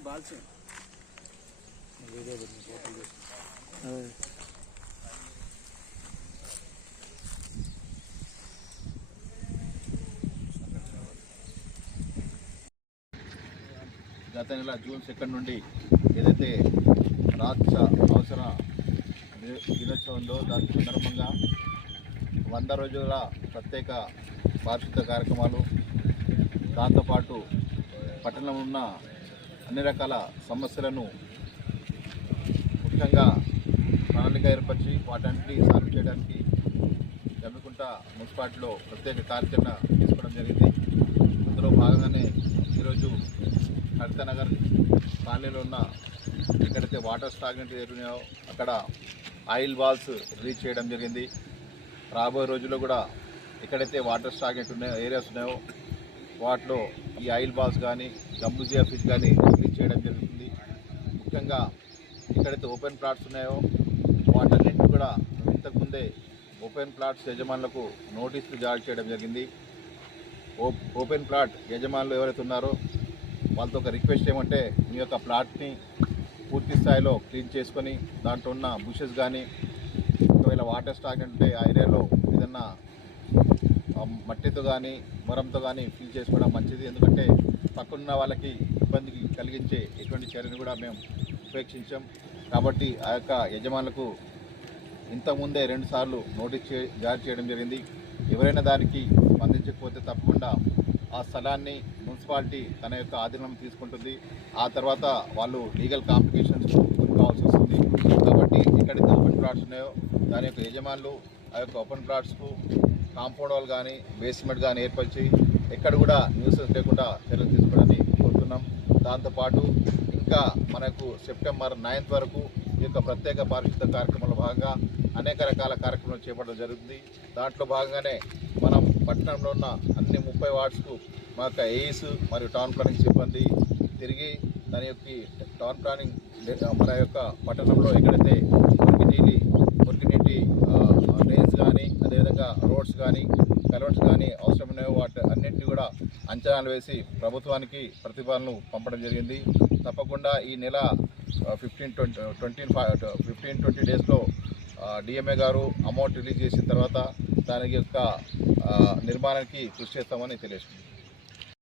గత నెల June second నుండి ఏదైతే రాక్ష అవసర దినోత్సవంలో దాని సందర్భంగా వంద రోజుల ప్రత్యేక పారిశుద్ధ కార్యక్రమాలు దాంతోపాటు పట్టణం ఉన్న అన్ని రకాల సమస్యలను ముఖ్యంగా ప్రణాళిక ఏర్పరిచి వాటన్నిటి సాల్వ్ చేయడానికి జమ్మికుంట మున్సిపాలిటీలో ప్రత్యేక కార్యాచరణ తీసుకోవడం జరిగింది అందులో భాగంగానే ఈరోజు హరిత నగర్ కాలనీలో ఉన్న ఎక్కడైతే వాటర్ స్టాగ్నెంట్ జరిగినాయో అక్కడ ఆయిల్ బాల్స్ రిలీజ్ చేయడం జరిగింది రాబోయే రోజుల్లో కూడా ఎక్కడైతే వాటర్ స్టాగ్నెంట్ ఉన్నాయో ఏరియాస్ ఉన్నాయో వాటిలో ఈ ఆయిల్ బాల్స్ కానీ గమ్ముజియా ఫిష్ కానీ రిలీజ్ చేయడం జరుగుతుంది ముఖ్యంగా ఎక్కడైతే ఓపెన్ ప్లాట్స్ ఉన్నాయో వాటన్నింటి కూడా ఇంతకుముందే ఓపెన్ ప్లాట్స్ యజమానులకు నోటీసులు జారీ చేయడం జరిగింది ఓపెన్ ప్లాట్ యజమానులు ఎవరైతే ఉన్నారో వాళ్ళతో ఒక రిక్వెస్ట్ ఏమంటే మీ యొక్క ప్లాట్ని పూర్తి స్థాయిలో క్లీన్ చేసుకొని దాంట్లో ఉన్న బుషెస్ కానీ ఒకవేళ వాటర్ స్టాక్ అంటే ఆ ఏరియాలో ఏదన్నా మట్టితో కానీ మొరంతో కానీ ఫిల్ చేసుకోవడం మంచిది ఎందుకంటే పక్కనున్న వాళ్ళకి ఇబ్బంది కలిగించే ఎటువంటి చర్యను కూడా మేము ఉపేక్షించాం కాబట్టి ఆ యొక్క యజమానులకు ఇంతకుముందే రెండుసార్లు నోటీస్ చే జారీ చేయడం జరిగింది ఎవరైనా దానికి స్పందించకపోతే తప్పకుండా ఆ స్థలాన్ని మున్సిపాలిటీ తన యొక్క ఆధీనం తీసుకుంటుంది ఆ తర్వాత వాళ్ళు లీగల్ కాంప్లికేషన్స్ కావాల్సి వస్తుంది కాబట్టి ఎక్కడైతే ఓపెన్ ప్లాట్స్ ఉన్నాయో దాని యొక్క యజమానులు ఆ యొక్క ఓపెన్ ప్లాట్స్కు కాంపౌండ్ వాళ్ళు కానీ బేస్మెంట్ కానీ ఏర్పరిచి ఎక్కడ కూడా న్యూస్ లేకుండా చర్యలు తీసుకోవడానికి కోరుతున్నాం దాంతోపాటు ఇంకా మనకు సెప్టెంబర్ నైన్త్ వరకు ఈ యొక్క ప్రత్యేక పారిశుద్ధ కార్యక్రమంలో భాగంగా అనేక రకాల కార్యక్రమాలు చేపట్టడం జరుగుతుంది దాంట్లో భాగంగానే మనం పట్టణంలో ఉన్న అన్ని ముప్పై వార్డ్స్కు మా యొక్క ఏఈస్ మరియు టౌన్ ప్లానింగ్ సిబ్బంది తిరిగి దాని యొక్క టౌన్ ప్లానింగ్ మన యొక్క పట్టణంలో ఎక్కడైతే మురికి నీటి మురికి నీటి కానీ సెలవట్స్ కానీ అవసరమైన వాటి అన్నింటినీ కూడా అంచనాలు వేసి ప్రభుత్వానికి ప్రతిపాదనలు పంపడం జరిగింది తప్పకుండా ఈ నెల fifteen twenty five fifteen twenty డేస్లో డిఎంఏ గారు అమౌంట్ రిలీజ్ చేసిన తర్వాత దాని యొక్క నిర్మాణానికి కృషి చేస్తామని తెలియజేస్తుంది